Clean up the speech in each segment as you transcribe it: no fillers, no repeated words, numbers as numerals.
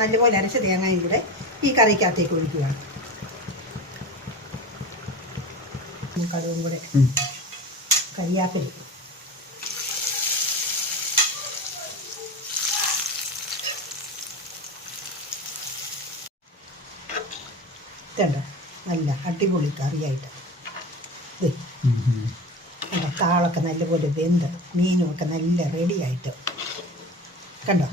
നല്ലപോലെ അരച്ച തേങ്ങയും കൂടെ ഈ കറിക്കകത്തേക്ക് ഒഴിക്കുകയാണ്. കടുകും കൂടെ കരിയാപ്പില ഇതുണ്ട് നല്ല അടിപൊളി കറിയായിട്ട്. താളൊക്കെ നല്ലപോലെ വെന്ത് മീനും ഒക്കെ നല്ല റെഡിയായിട്ട് കണ്ടോ.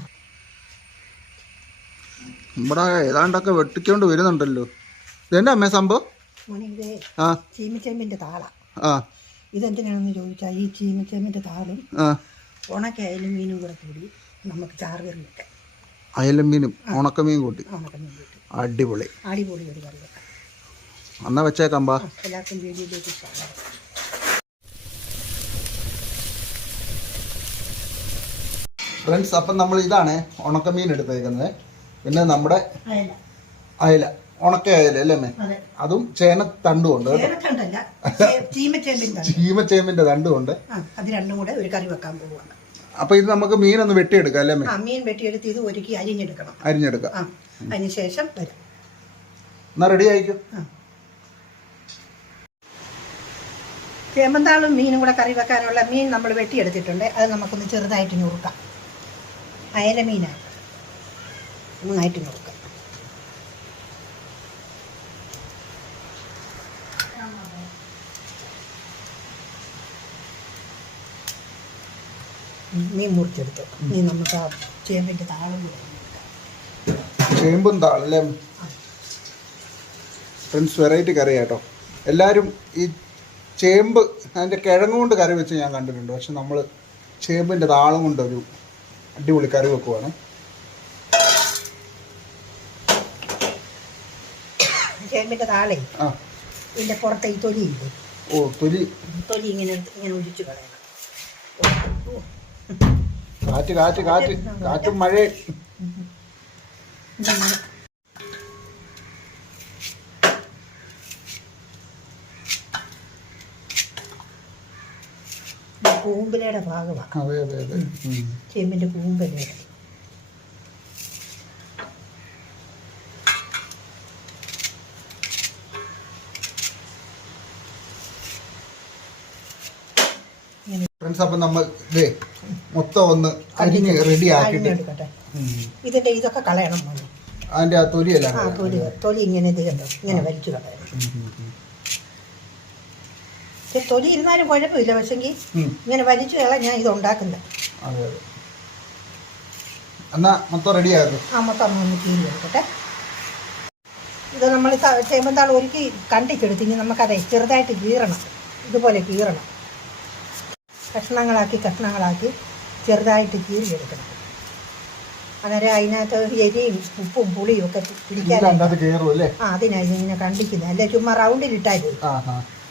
ഇവിടെ ഏതാണ്ടൊക്കെ വെട്ടിക്കൊണ്ട് വരുന്നുണ്ടല്ലോ. ഇതെന്താ അമ്മേ സംഭവം? ചീമച്ചേമ്പിന്റെ താള. ഇതെന്തിനാണെന്ന് ചോദിച്ചാൽ ഈ ചീമച്ചേമ്പിന്റെ താളും ഉണക്ക അയലും മീനും കൂടെ കൂടി നമുക്ക് ചാറ് കറി വെക്കാം. അയലും മീനും ഉണക്കമീൻ കൂട്ടി അടിപൊളി അടിപൊളി ഒരു കറി വെക്കാം. എന്നാ വെച്ചേക്കാമ്പാ. എല്ലാവർക്കും വീഡിയോയിലേക്ക് സ്വാഗതം. ഫ്രണ്ട്സ്, അപ്പം നമ്മൾ ഇതാണ് ഉണക്കമീൻ എടുത്തേക്കുന്നത്. പിന്നെ നമ്മുടെ അയല, ഉണക്ക അയല അല്ലേ അമ്മേ? അതും ചേനത്തണ്ടുമുണ്ട്, ചീമച്ചേമ്പിന്റെ തണ്ടുമുണ്ട്. അത് രണ്ടും കൂടെ ഒരു കറി വെക്കാൻ പോവുകയാണ്. അപ്പൊ ഇത് നമുക്ക് മീനൊന്ന് വെട്ടിയെടുക്കാം അല്ലേ അമ്മേ? മീൻ വെട്ടിയെടുത്ത് ഇത് ഒരുക്കി അരിഞ്ഞെടുക്കാം. അതിനുശേഷം വരാം. എന്നാ റെഡി ആയിക്കോ. ചേമ്പന്താളും മീനും കൂടെ കറി വെക്കാനുള്ള മീൻ നമ്മൾ വെട്ടിയെടുത്തിട്ടുണ്ട്. അത് നമുക്കൊന്ന് ചെറുതായിട്ട് ഞുറുക്കാം. അയല മീനാണ്, നന്നായിട്ട് ഞുറുക്കാം. മീൻ മുറിച്ചെടുത്തു. ഇനി നമുക്ക് ആ ചേമ്പിൻ്റെ താളും കൂടെ ചേമ്പും താളല്ലേ ഫ്രണ്ട്സ്? വെറൈറ്റി കറി കേട്ടോ. എല്ലാവരും ഈ ചേമ്പ് അതിൻ്റെ കിഴങ്ങ് കൊണ്ട് കറി വെച്ച് ഞാൻ കണ്ടിട്ടുണ്ട്. പക്ഷെ നമ്മൾ ചേമ്പിൻ്റെ താളം കൊണ്ടൊരു അടിപൊളി കറി വെക്കുവാണ്. ചേമ്പിൻ്റെ താളേ ഇതിൻ്റെ പുറത്തെ ഈ തൊലി ഇല്ലേ? തൊലി ഇങ്ങനെ ഒഴിച്ചു കളയണം. കാറ്റ് കാറ്റ് കാറ്റ് കാറ്റും മഴയും. കൂമ്പലയുടെ ഭാഗമാണ്. അതെ അതെ അതെ, ചേമ്പിന്റെ കൂമ്പലയുടെ. ഫ്രണ്ട്സ്, അപ്പം നമ്മൾ ഇതേ മൊത്തം ഒന്ന് അരിഞ്ഞ് റെഡി ആക്കിയിട്ട് ഇതിന്റെ ഇതൊക്കെ കളയണം. അതിന്റെ ആ തൊലിയല്ല, തൊലി ഇങ്ങനെ ഇത് കണ്ടോ, ഇങ്ങനെ വലിച്ചു കളയണം. തൊലി ഇരുന്നാലും കുഴപ്പമില്ല, പക്ഷെങ്കിൽ ഇങ്ങനെ വലിച്ചു കളയാൻ ഞാൻ ഇത് ഉണ്ടാക്കുന്നത്. എന്നാ മൊത്തം റെഡി ആയിരുന്നു. മൊത്തം ഒന്ന് കീറി എടുക്കട്ടെ. ഇത് നമ്മൾ ചേമ്പന്താൾ ഒരുക്കി കണ്ടിച്ചെടുത്ത് ഇനി നമുക്കതെ ചെറുതായിട്ട് കീറണം. ഇതുപോലെ കീറണം. കഷ്ണങ്ങളാക്കി ചെറുതായിട്ട് കീറിയെടുക്കണം. അന്നേരം അതിനകത്ത് എരിയും ഉപ്പും പുളിയും ഒക്കെ പിടിക്കാനായിട്ട് അതിനായി ഇങ്ങനെ കണ്ടിക്കുന്നത്. അല്ലെ ചുമ്മാ റൗണ്ടിലിട്ടാല്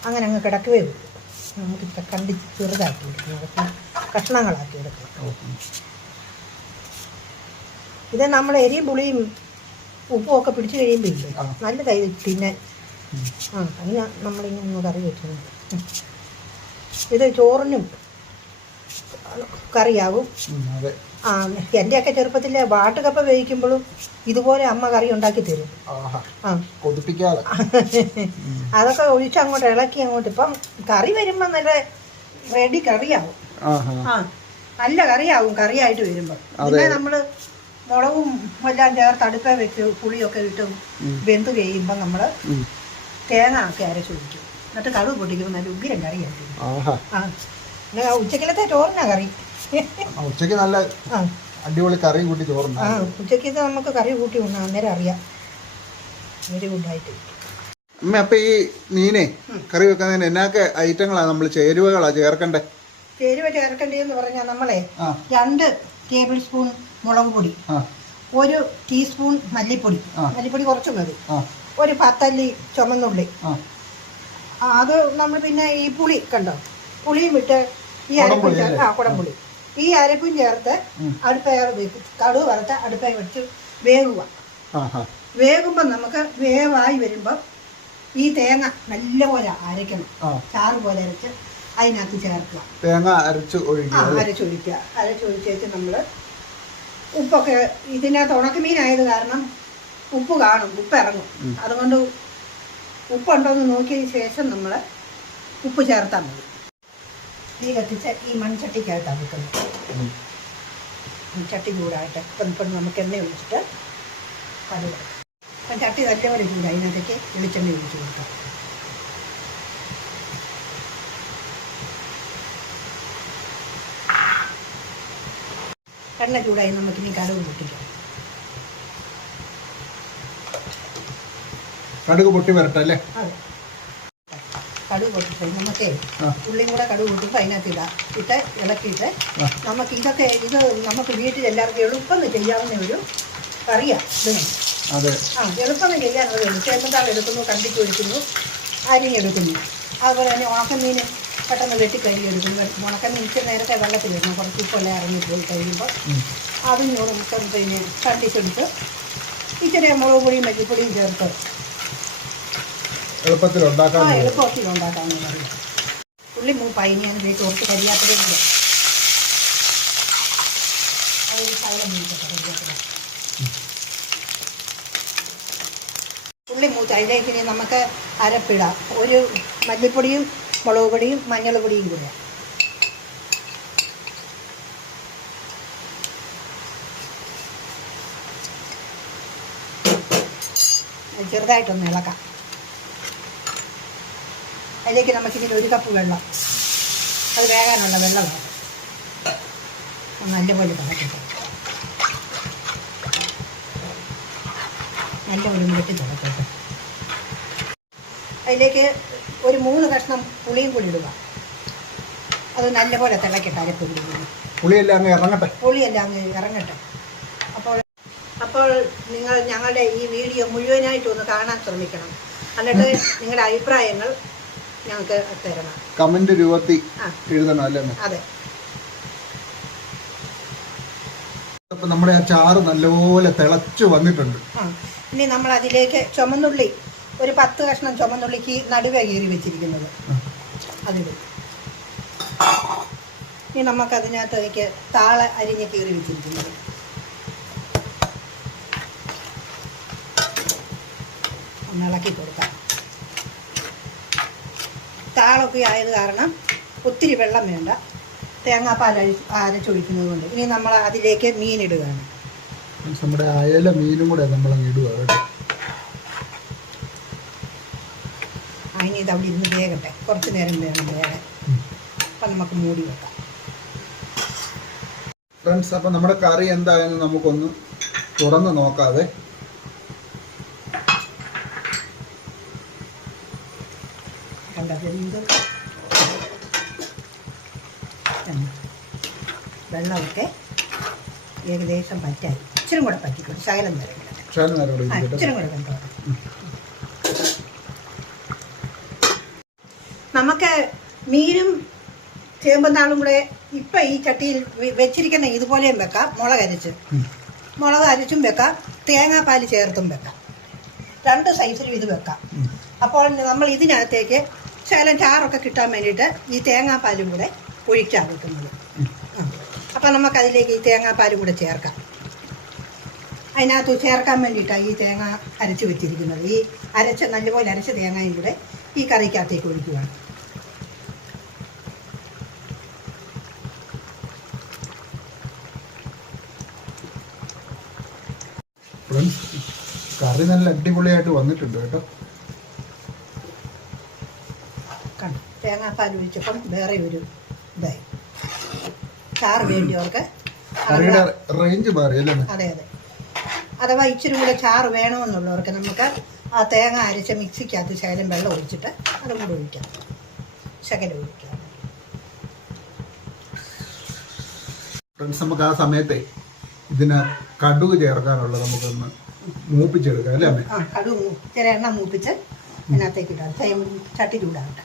അങ്ങനെ അങ്ങ് കിടക്കുകയേ ഉള്ളൂ. നമുക്ക് ചെറുതാക്കി എടുക്കണം, കഷ്ണങ്ങളാക്കി എടുക്കണം. ഇത് നമ്മൾ എരിയും പുളിയും ഉപ്പും ഒക്കെ പിടിച്ചു കഴിയുമ്പോൾ ഇല്ലേ നല്ലതായി പിന്നെ. അതിന് നമ്മളിങ്ങനെ ഒന്ന് കറി വെക്കുന്നത്. ഇത് ചോറിനും കറിയാവും. എൻ്റെയൊക്കെ ചെറുപ്പത്തിൽ വാട്ടുകപ്പ വേവിക്കുമ്പോഴും ഇതുപോലെ അമ്മ കറി ഉണ്ടാക്കി തരും. അതൊക്കെ ഒഴിച്ച് അങ്ങോട്ട് ഇളക്കി അങ്ങോട്ട്. ഇപ്പം കറി വരുമ്പോ നല്ല റെഡി കറിയാവും. നല്ല കറിയാവും കറിയായിട്ട് വരുമ്പോ. പിന്നെ നമ്മള് മുളകും എല്ലാം ചേർത്ത് അടുപ്പ വെച്ച് പുളിയൊക്കെ ഇട്ട് വെന്ത് കഴിയുമ്പോ നമ്മള് തേങ്ങ ഒക്കെ അരച്ചൊഴിക്കും. എന്നിട്ട് കടുക് പൊട്ടിക്കുമ്പോൾ നല്ല ഉഗ്രം കറിയായിട്ട്. ഉച്ചക്കലത്തെ ചോറിനാ കറി. ഉച്ചക്ക് നല്ല അടിപൊളി കറി കൂട്ടി ചോറുണ്ട്. ഉച്ചക്ക് ഇത് നമുക്ക് കറി കൂട്ടി ഉണ്ണാം. അന്നേരം അറിയാം വെരി ഗുഡായിട്ട്. അമ്മ, അപ്പൊ ഈ മീനെ കറി വെക്കുന്നതിന് എന്നൊക്കെ ഐറ്റങ്ങളാണ് നമ്മൾ ചേരുവകളാ ചേർക്കണ്ടേ? ചേരുവ ചേർക്കേണ്ടതെന്ന് പറഞ്ഞാൽ നമ്മളെ 2 ടേബിൾ സ്പൂൺ മുളക് പൊടി, 1 ടീസ്പൂൺ മല്ലിപ്പൊടി കുറച്ച് മതി, ഒരു 10 അല്ലി ചുമന്നുള്ളി. അത് നമ്മൾ പിന്നെ ഈ പുളി കണ്ടോ, പുളിയും വിട്ട് ഈ അരപ്പും കുടംപുളി ഈ അരപ്പും ചേർത്ത് കടുക് വറുത്ത് അടുപ്പ വെച്ച് വേകുക. വേകുമ്പോൾ നമുക്ക് വേവായി വരുമ്പം ഈ തേങ്ങ നല്ലപോലെ അരയ്ക്കണം. ചാറ് പോലെ അരച്ച് അതിനകത്ത് ചേർക്കുക. തേങ്ങ അരച്ചൊഴിക്കുക. അരച്ചൊഴിച്ചേച്ച് നമ്മൾ ഉപ്പൊക്കെ ഇതിനകത്ത് ഉണക്കമീനായത് കാരണം ഉപ്പ് കാണും, ഉപ്പ് ഇറങ്ങും. അതുകൊണ്ട് ഉപ്പുണ്ടോയെന്ന് നോക്കിയതിന് ശേഷം നമ്മൾ ഉപ്പ് ചേർത്താൽ മതി. തീ കത്തിച്ച് ഈ മൺചട്ടിക്കകത്താണ് വെക്കുന്നത്. ചട്ടി ചൂടായിട്ട് ഇപ്പം നമുക്ക് എണ്ണ ഒഴിച്ചിട്ട് കടുക്. അപ്പം ചട്ടി നല്ലപോലെ ചൂട്, അതിനകത്തേക്ക് വെളിച്ചെണ്ണ ഒഴിച്ച് കൊടുക്കാം. എണ്ണ ചൂടായി നമുക്കിനി കടുക് പൊട്ടിക്കാം. കടുക് പൊട്ടി വരട്ടെ അല്ലേ? അതെ, കടുക് പൊട്ടിട്ട് നമുക്ക് ഉള്ളിയും കൂടെ കടുക് പൊട്ടിട്ട് അതിനകത്ത് ഇട്ട് ഇളക്കിയിട്ട് നമുക്ക് ഇത് നമുക്ക് വീട്ടിൽ എല്ലാവർക്കും എളുപ്പം ചെയ്യാവുന്ന ഒരു കറിയാണ്. ഇത് എളുപ്പം ചെയ്യാനുള്ളത് ചേമ്പത്താൾ എടുക്കുന്നു, കണ്ടിട്ട് എടുക്കുന്നു, അരിഞ്ഞെടുക്കുന്നു. അതുപോലെ തന്നെ ഉണക്കമീൻ പെട്ടെന്ന് വെട്ടിക്കരി എടുക്കുന്നു. ഉണക്കമീൻ ഇച്ചിരി നേരത്തെ വെള്ളത്തിലിടണം, കുറച്ച് ഉപ്പെല്ലാം ഇറങ്ങിപ്പോയി കഴിയുമ്പോൾ അതും പിന്നെ കണ്ടിച്ചെടുത്ത് ഇച്ചിരി മുളക് പൊടിയും മല്ലിപ്പൊടിയും ചേർത്ത് എളുപ്പത്തിൽ ഉണ്ടാക്കാമെന്ന് പറയും. ഉള്ളി മൂപ്പായി ഞാൻ വീട്ടിൽ കുറച്ച് കരിയാത്തതുണ്ട്. അതൊരു ശകലം കരിയാത്തത് ഉള്ളി മൂത്ത് അതിലേക്ക് ഇനി നമുക്ക് അരപ്പിടാം. ഒരു മല്ലിപ്പൊടിയും മുളക് പൊടിയും മഞ്ഞൾ പൊടിയും കൂടെ. ചെറുതായിട്ടൊന്ന് ഇളക്കാം. അതിലേക്ക് നമുക്കിങ്ങനെ 1 കപ്പ് വെള്ളം, അത് വേകാനുള്ള വെള്ളം വേണം. നല്ലപോലെ തിളക്കട്ടെ, നല്ലപോലെ വെട്ടി തിളക്കട്ടെ. അതിലേക്ക് ഒരു 3 കഷ്ണം പുളിയും കൂടി ഇടുക. അത് നല്ലപോലെ തിളക്കട്ടെ. അരപ്പൊടി പുളിയെല്ലാം അങ്ങ് ഇറങ്ങട്ടെ. അപ്പോൾ നിങ്ങൾ ഞങ്ങളുടെ ഈ വീഡിയോ മുഴുവനായിട്ടൊന്ന് കാണാൻ ശ്രമിക്കണം. എന്നിട്ട് നിങ്ങളുടെ അഭിപ്രായങ്ങൾ ഞങ്ങൾക്ക് തരണം, കമന്റ് രൂപത്തിൽ എഴുതണം അല്ലേ? അതെ. അപ്പൊ നമ്മുടെ ആ ചാറ് നല്ലപോലെ തിളച്ചു വന്നിട്ടുണ്ട്. ഇനി നമ്മൾ അതിലേക്ക് ചുമന്നുള്ളി, ഒരു 10 കഷ്ണം ചുമന്നുള്ളിക്ക് നടുവേ കീറി വെച്ചിരിക്കുന്നത് അതിടും. ഇനി നമുക്കതിനകത്തേക്ക് താള അരിഞ്ഞ് കീറി വെച്ചിരിക്കുന്നത് ഒന്ന് ഇളക്കി കൊടുക്കാം. താളൊക്കെ ആയത് കാരണം ഒത്തിരി വെള്ളം വേണ്ട, തേങ്ങാപ്പാൽ അരച്ചൊഴിക്കുന്നത് കൊണ്ട്. ഇനി നമ്മൾ അതിലേക്ക് മീനിടുകയാണ്. നമ്മുടെ അയല മീനും കൂടെ നമ്മൾ ഇടുക. അതിന് ഇത് അവിടെ ഇരുന്ന് വേകട്ടെ, കുറച്ച് നേരം വേണം വേഗം. അപ്പം നമുക്ക് മൂടി വെക്കാം. ഫ്രണ്ട്സ്, അപ്പം നമ്മുടെ കറി എന്തായെന്ന് നമുക്കൊന്ന് തുറന്ന് നോക്കാതെ. വെള്ളമൊക്കെ ഏകദേശം പറ്റായി, ഇച്ചിരി കൂടെ പറ്റിക്കൊണ്ട് ശകലം നേരം ഇച്ചിരി കൂടെ വെന്തോ. നമുക്ക് മീനും ചേമ്പും കൂടെ ഇപ്പം ഈ ചട്ടിയിൽ വെച്ചിരിക്കുന്ന ഇതുപോലെയും വെക്കാം. മുളക് അരച്ചും വെക്കാം, തേങ്ങാപ്പാൽ ചേർത്തും വെക്കാം. 2 സൈസിലും ഇത് വെക്കാം. അപ്പോൾ നമ്മൾ ഇതിനകത്തേക്ക് ശകലം ചാറൊക്കെ കിട്ടാൻ വേണ്ടിയിട്ട് ഈ തേങ്ങാപ്പാലും കൂടെ ഒഴിക്കാൻ വെക്കുന്നത്. അപ്പം നമുക്കതിലേക്ക് ഈ തേങ്ങാപ്പാലും കൂടെ ചേർക്കാം. അതിനകത്ത് ചേർക്കാൻ വേണ്ടിയിട്ടാണ് ഈ തേങ്ങ അരച്ച് വെച്ചിരിക്കുന്നത്. ഈ നല്ലപോലെ അരച്ച തേങ്ങയും കൂടെ ഈ കറിക്കകത്തേക്ക് ഒഴിക്കുകയാണ്. കറി നല്ല അടിപൊളിയായിട്ട് വന്നിട്ടുണ്ട് കേട്ടോ. തേങ്ങാപ്പാൽ ഒഴിച്ചപ്പം വേറെ ഒരു ഇതായി. ചാറ് വേണ്ടിയവർക്ക് റേഞ്ച് മാറിയല്ലേ? അതെ. അഥവാ ഇച്ചിരി കൂടെ ചാറ് വേണമെന്നുള്ളവർക്ക് നമുക്ക് ആ തേങ്ങ അരച്ച മിക്സിക്കകത്ത് ശകലം വെള്ളം ഒഴിച്ചിട്ട് അതും കൂടെ ഒഴിക്കാം. ശകലം ഒഴിക്കാം. ഫ്രണ്ട്സ്, നമുക്ക് ആ സമയത്തെ ഇതിന് കടുക് ചേർക്കാനുള്ളത് നമുക്കൊന്ന് മൂപ്പിച്ചെടുക്കാം അല്ലേ അമ്മേ? കടുക് ചില എണ്ണ മൂപ്പിച്ച് അതിനകത്തേക്ക് ഇടാം. ചട്ടി ചൂടാകട്ടെ.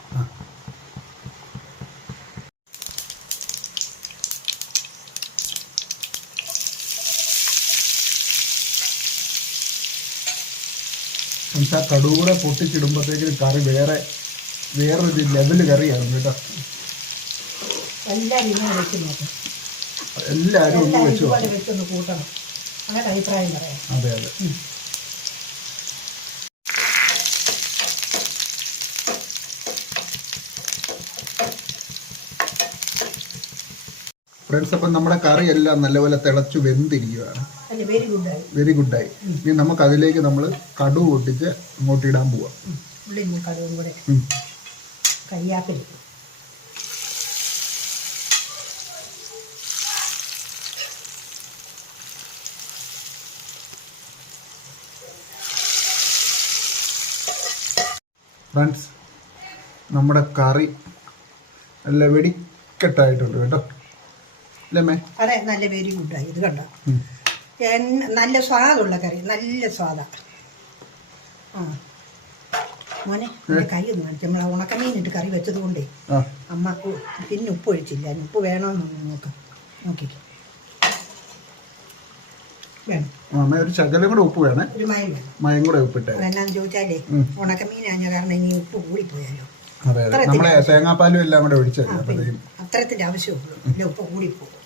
ആ കടുക് കൂടെ പൊട്ടിച്ചിടുമ്പോഴത്തേക്കും കറി വേറൊരു ലെവല് കറിയാണ് കേട്ടോ. എല്ലാവരും ഇങ്ങനെ വെച്ച് നോക്കാം. എല്ലാവരും ഒന്ന് എല്ലാവരും വെച്ച് ഇതുപോലെ വെച്ചൊന്ന് കൂട്ടണം. അങ്ങനെ അഭിപ്രായം പറയാം. അതെ അതെ. ഫ്രണ്ട്സ്, അപ്പം നമ്മുടെ കറി എല്ലാം നല്ലപോലെ തിളച്ചു വെന്തിരിക്കുകയാണ്. വെരി ഗുഡായി. ഇനി നമുക്ക് അതിലേക്ക് നമ്മൾ കടുക് പൊട്ടിച്ച് അങ്ങോട്ട് ഇടാൻ പോവാം. കടുകും കൂടെ കരിയാപ്പില. ഫ്രണ്ട്സ്, നമ്മുടെ കറി നല്ല വെടിക്കെട്ടായിട്ടുണ്ട് കേട്ടോ. അതെ, നല്ല വെരി ഗുഡായി. ഇത് കണ്ടോ, നല്ല സ്വാദുള്ള കറി, നല്ല സ്വാദാ. ആ മോനെ, കൈ ഒന്ന് കാണിച്ചു. നമ്മളെ ഉണക്കമീനിട്ട് കറി വെച്ചത് കൊണ്ടേ അമ്മ പിന്നെ ഉപ്പ് ഒഴിച്ചില്ല. ഉപ്പ് വേണമെന്ന് നോക്കിക്കോ. വേണം. ഒരു ശകലം കൂടെ ഉപ്പ് വേണേ. ഒരു മയം വേണം. മയം കൂടെ ഉപ്പിട്ടെ. എന്നാന്ന് ചോദിച്ചാലേ ഉണക്കമീനാഞ്ഞ കാരണം ഇനി ഉപ്പ് കൂടിപ്പോയാലോ. അതെ, നമ്മളെ തേങ്ങാപ്പാലും എല്ലാം കൂടെ ഒഴിച്ചല്ലേ, അത്രത്തിന്റെ ആവശ്യമുള്ളൂ. ഇല്ല, ഉപ്പ് കൂടിപ്പോകും.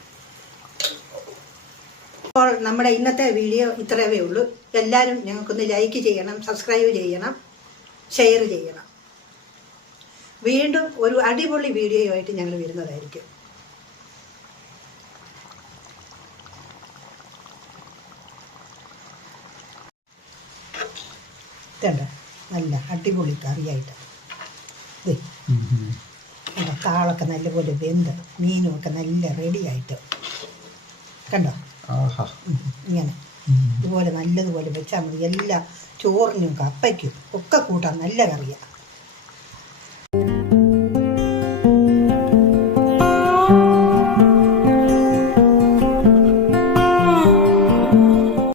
അപ്പോൾ നമ്മുടെ ഇന്നത്തെ വീഡിയോ ഇത്രയേ ഉള്ളൂ. എല്ലാവരും ഞങ്ങൾക്കൊന്ന് ലൈക്ക് ചെയ്യണം, സബ്സ്ക്രൈബ് ചെയ്യണം, ഷെയർ ചെയ്യണം. വീണ്ടും ഒരു അടിപൊളി വീഡിയോയുമായിട്ട് ഞങ്ങൾ വരുന്നതായിരിക്കും. ഇതണ്ട നല്ല അടിപൊളി കറിയായിട്ട്. കാളൊക്കെ നല്ലപോലെ വെന്ത് മീനും ഒക്കെ നല്ല റെഡിയായിട്ട് കണ്ടോ. ഇങ്ങനെ ഇതുപോലെ നല്ലതുപോലെ വെച്ചാൽ മതി. എല്ലാ ചോറിനും കപ്പയ്ക്കും ഒക്കെ കൂട്ടാൻ നല്ല കറിയാണ്.